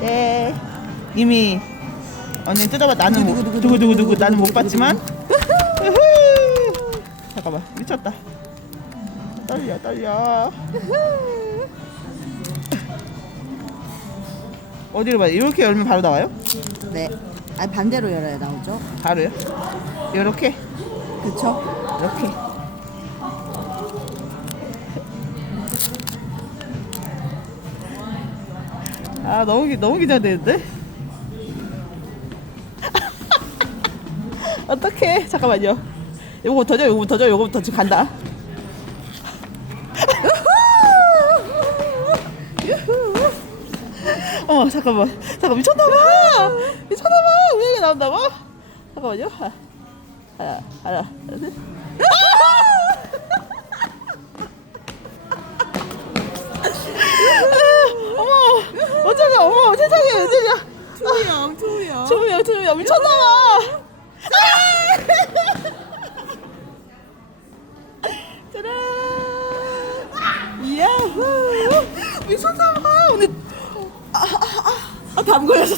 네. 이미 언니 뜯어봐. 나는 누구 나는 못 봤지만. 우후. 잠깐만 미쳤다. 떨려. 어디로 봐요? 이렇게 열면 바로 나와요? 네. 아니 반대로 열어야 나오죠. 바로요? 이렇게? 그쵸? 이렇게. 아 너무 기대되는데? 어떡해. 잠깐만요. 요거부터 지금 간다. 잠깐만 미쳤나봐. 왜 이게 나온다고? 잠깐만요. 하나 둘, 셋. 어머 세상에 투명 미쳤나봐. 짜란. 야후 미쳤나봐. 오늘 담 걸렸어.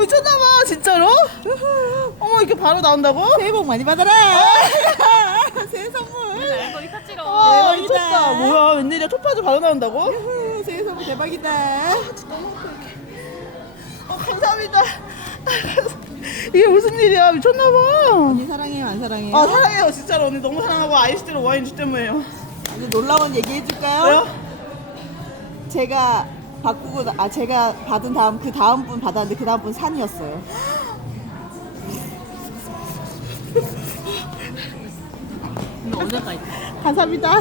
미쳤나봐 진짜로. 어머 이렇게 바로 나온다고? 새해 복 많이 받아라. 새해 선물. 거기 탔지롱. 와 대박이다. 미쳤다. 뭐야 웬일이야. 초파도 바로 나온다고? 유후, 새해 선물 대박이다. 감사합니다. 이게 무슨 일이야. 미쳤나봐. 언니 사랑해요 안 사랑해요? 아 사랑해요 진짜로. 언니 너무 사랑하고 아이스티로 와인주 때문에요. 아주 놀라운 얘기 해줄까요? 왜요? 제가 제가 받은 다음 그 다음 분 받았는데 그 다음 분 산이었어요. 이거 언제까지? 감사합니다.